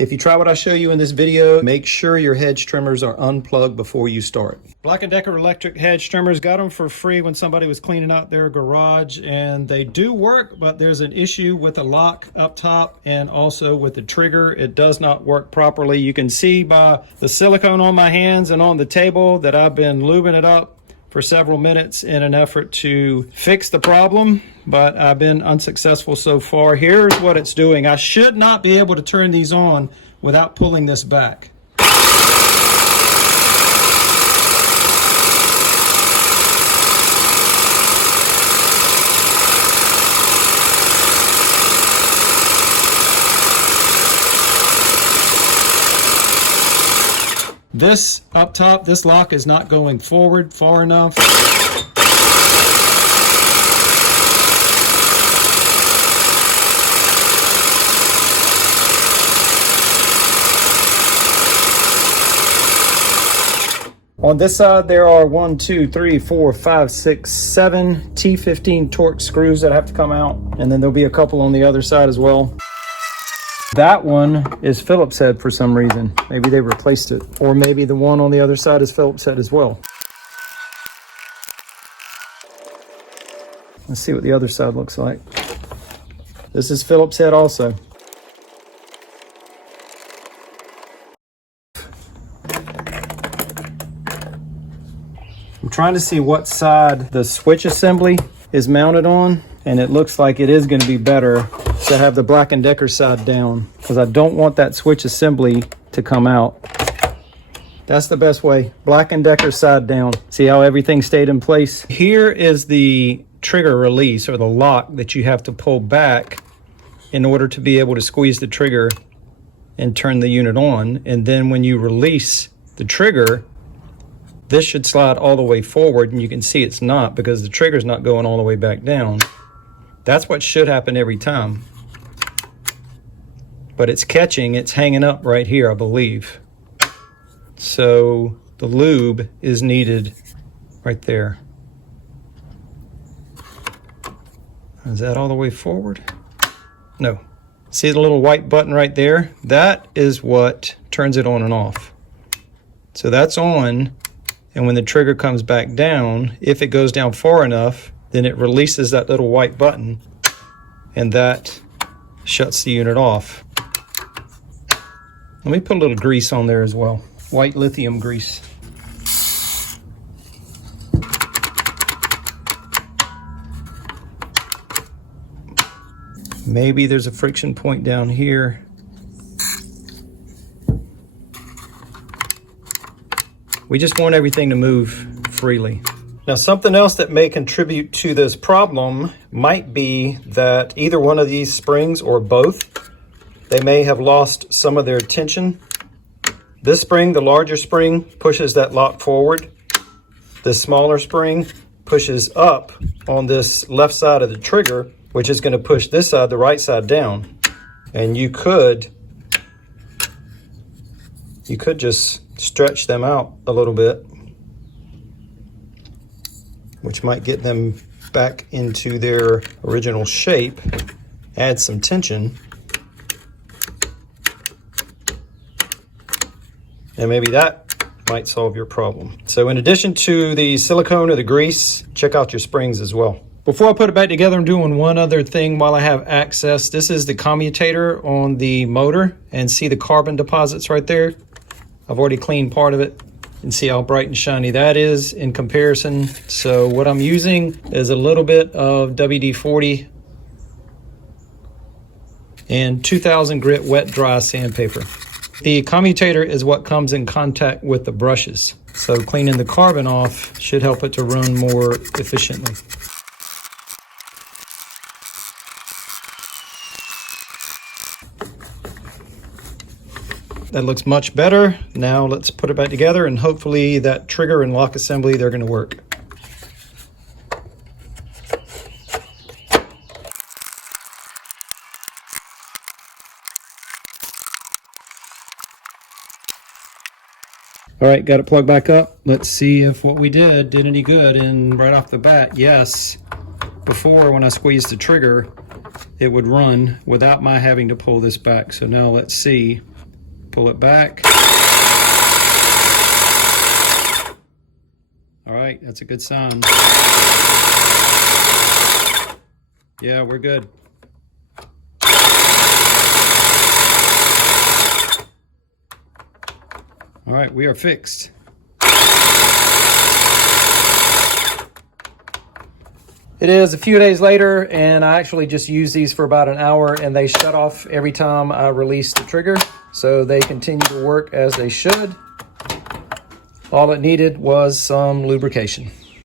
If you try what I show you in this video, make sure your hedge trimmers are unplugged before you start. Black&Decker electric hedge trimmers, got them for free when somebody was cleaning out their garage, and they do work, but there's an issue with the lock up top and also with the trigger. It does not work properly. You can see by the silicone on my hands and on the table that I've been lubing it up for several minutes in an effort to fix the problem, but I've been unsuccessful so far. Here's what it's doing. I should not be able to turn these on without pulling this back. This up top, this lock is not going forward far enough. On this side, there are 7 T15 Torx screws that have to come out, and then there'll be a couple on the other side as well. That one is Phillips head for some reason. Maybe they replaced it. Or maybe the one on the other side is Phillips head as well. Let's see what the other side looks like. This is Phillips head also. I'm trying to see what side the switch assembly is mounted on, and it looks like it is going to be better to have the Black&Decker side down, because I don't want that switch assembly to come out. That's the best way. Black&Decker side down. See how everything stayed in place? Here is the trigger release, or the lock that you have to pull back in order to be able to squeeze the trigger and turn the unit on. And then when you release the trigger, this should slide all the way forward, and you can see it's not, because the trigger's not going all the way back down. That's what should happen every time. But it's catching, it's hanging up right here, I believe. So the lube is needed right there. Is that all the way forward? No. See the little white button right there? That is what turns it on and off. So that's on, and when the trigger comes back down, if it goes down far enough, then it releases that little white button, and that shuts the unit off. Let me put a little grease on there as well. White lithium grease. Maybe there's a friction point down here. We just want everything to move freely. Now, something else that may contribute to this problem might be that either one of these springs, or both, they may have lost some of their tension. This spring, the larger spring, pushes that lock forward. The smaller spring pushes up on this left side of the trigger, which is going to push this side, the right side, down. And you could just stretch them out a little bit, which might get them back into their original shape, add some tension, and maybe that might solve your problem. So in addition to the silicone or the grease, check out your springs as well. Before I put it back together, I'm doing one other thing while I have access. This is the commutator on the motor, and see the carbon deposits right there? I've already cleaned part of it, and see how bright and shiny that is in comparison. So what I'm using is a little bit of WD-40 and 2000 grit wet dry sandpaper. The commutator is what comes in contact with the brushes, so cleaning the carbon off should help it to run more efficiently. That looks much better. Now let's put it back together, and hopefully that trigger and lock assembly, they're going to work. All right, got it plugged back up. Let's see if what we did any good. And right off the bat, yes. Before, when I squeezed the trigger, it would run without my having to pull this back. So now let's see Pull it back. All right, that's a good sign. Yeah, we're good. All right, we are fixed. It is a few days later, and I actually just used these for about an hour, and they shut off every time I release the trigger, so they continue to work as they should. All it needed was some lubrication.